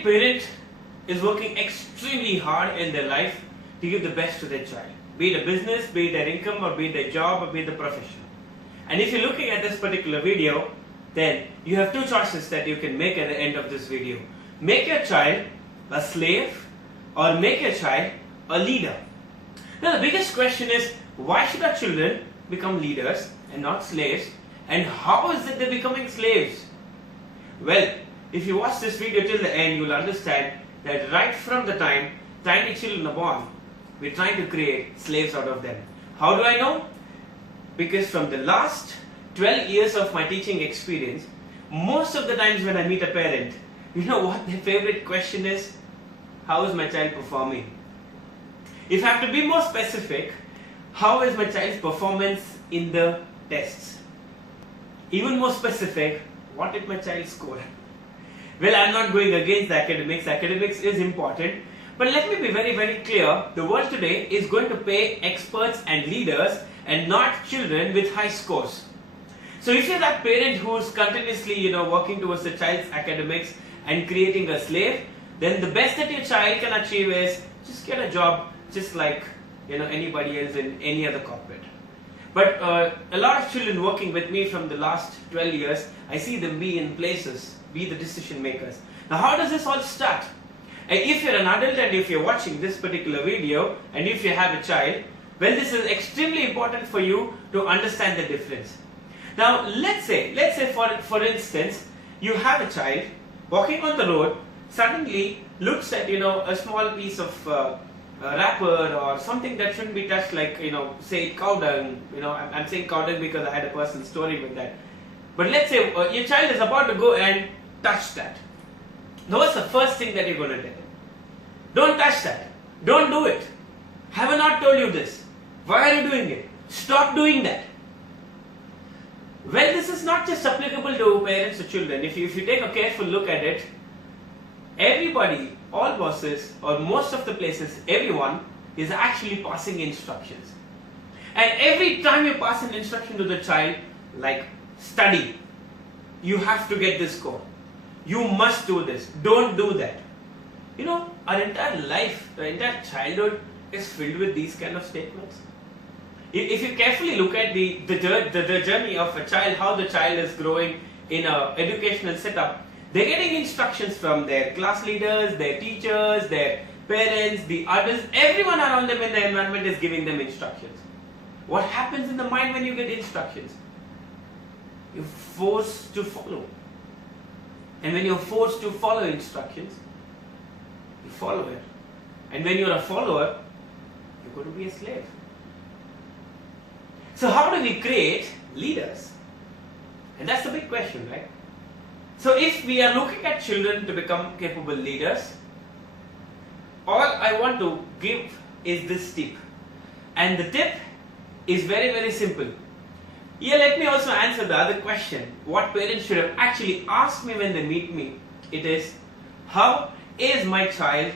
Every parent is working extremely hard in their life to give the best to their child. Be it a business, be it their income, or be it their job, or be it the profession. And if you're looking at this particular video, then you have two choices that you can make at the end of this video. Make your child a slave or make your child a leader. Now the biggest question is, why should our children become leaders and not slaves? And how is it they're becoming slaves? Well, if you watch this video till the end, you'll understand that right from the time tiny children are born, we're trying to create slaves out of them. How do I know? Because from the last 12 years of my teaching experience, most of the times when I meet a parent, you know what their favorite question is? How is my child performing? If I have to be more specific, how is my child's performance in the tests? Even more specific, what did my child score? Well, I'm not going against the academics. Academics is important. But let me be very, very clear. The world today is going to pay experts and leaders and not children with high scores. So if you're that parent who's continuously, working towards the child's academics and creating a slave, then the best that your child can achieve is just get a job just like, anybody else in any other corporate. But a lot of children working with me from the last 12 years, I see them be in places, be the decision makers. Now how does this all start? If you're an adult and if you're watching this particular video and if you have a child, well, this is extremely important for you to understand the difference. Now let's say for instance, you have a child walking on the road, suddenly looks at a small piece of wrapper or something that shouldn't be touched, like say cow dung. I'm saying cow dung because I had a personal story with that. But let's say your child is about to go and touch that. Now what's the first thing that you're going to tell him? Don't touch that. Don't do it. Have I not told you this? Why are you doing it? Stop doing that. Well, this is not just applicable to parents or children. If you take a careful look at it, everybody, all bosses or most of the places, everyone is actually passing instructions. And every time you pass an instruction to the child, like study, you have to get this score. You must do this. Don't do that. Our entire life, our entire childhood is filled with these kind of statements. If you carefully look at the journey of a child, how the child is growing in an educational setup, they're getting instructions from their class leaders, their teachers, their parents, the adults, everyone around them in the environment is giving them instructions. What happens in the mind when you get instructions? You're forced to follow. And when you're forced to follow instructions, you follow it. And when you're a follower, you're going to be a slave. So how do we create leaders? And that's the big question, right? So if we are looking at children to become capable leaders, all I want to give is this tip. And the tip is very, very simple. Here, let me also answer the other question. What parents should have actually asked me when they meet me. It is, how is my child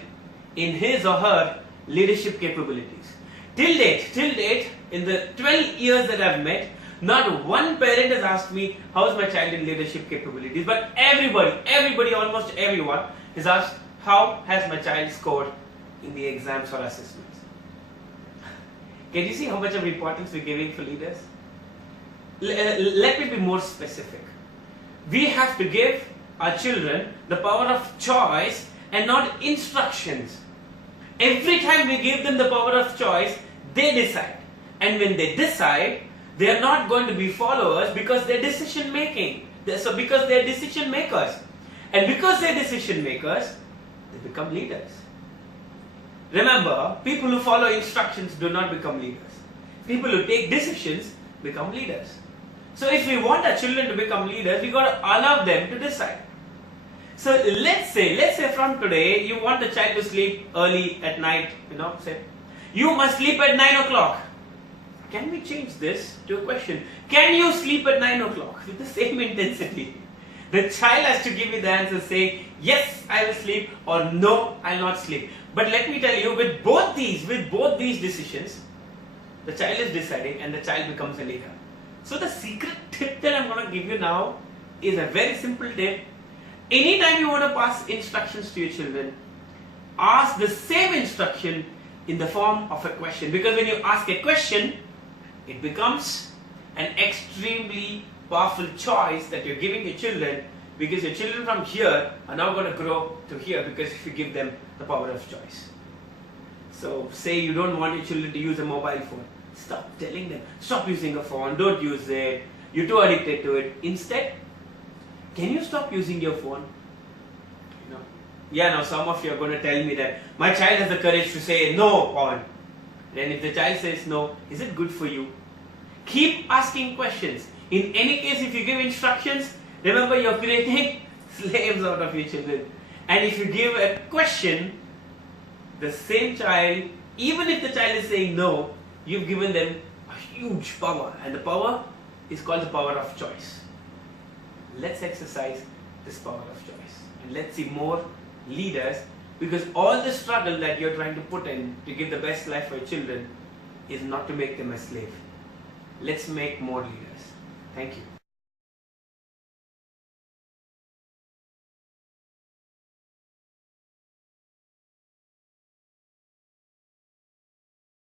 in his or her leadership capabilities? Till date, in the 12 years that I've met, not one parent has asked me, how is my child in leadership capabilities? But everybody, almost everyone has asked, how has my child scored in the exams or assessments? Can you see how much of importance we're giving for leaders? Let me be more specific. We have to give our children the power of choice and not instructions. Every time we give them the power of choice, they decide. And when they decide, they are not going to be followers because they're decision making. So because they're decision makers. And because they're decision makers, they become leaders. Remember, people who follow instructions do not become leaders. People who take decisions become leaders. So if we want our children to become leaders, we got to allow them to decide. So let's say from today, you want the child to sleep early at night, say, you must sleep at 9 o'clock. Can we change this to a question? Can you sleep at 9 o'clock with the same intensity? The child has to give you the answer saying, yes, I will sleep, or no, I will not sleep. But let me tell you, with both these decisions, the child is deciding and the child becomes a leader. So the secret tip that I'm going to give you now is a very simple tip. Anytime you want to pass instructions to your children, ask the same instruction in the form of a question, because when you ask a question, it becomes an extremely powerful choice that you're giving your children, because your children from here are now going to grow to here because if you give them the power of choice. So say you don't want your children to use a mobile phone, stop telling them, stop using a phone, don't use it, you're too addicted to it. Instead, can you stop using your phone? Yeah, now some of you are going to tell me that my child has the courage to say no, Pavan. Then if the child says no, is it good for you? Keep asking questions. In any case, if you give instructions, remember you're creating slaves out of your children. And if you give a question, the same child, even if the child is saying no, you've given them a huge power. And the power is called the power of choice. Let's exercise this power of choice. And let's see more leaders, because all the struggle that you're trying to put in to give the best life for your children is not to make them a slave. Let's make more leaders. Thank you.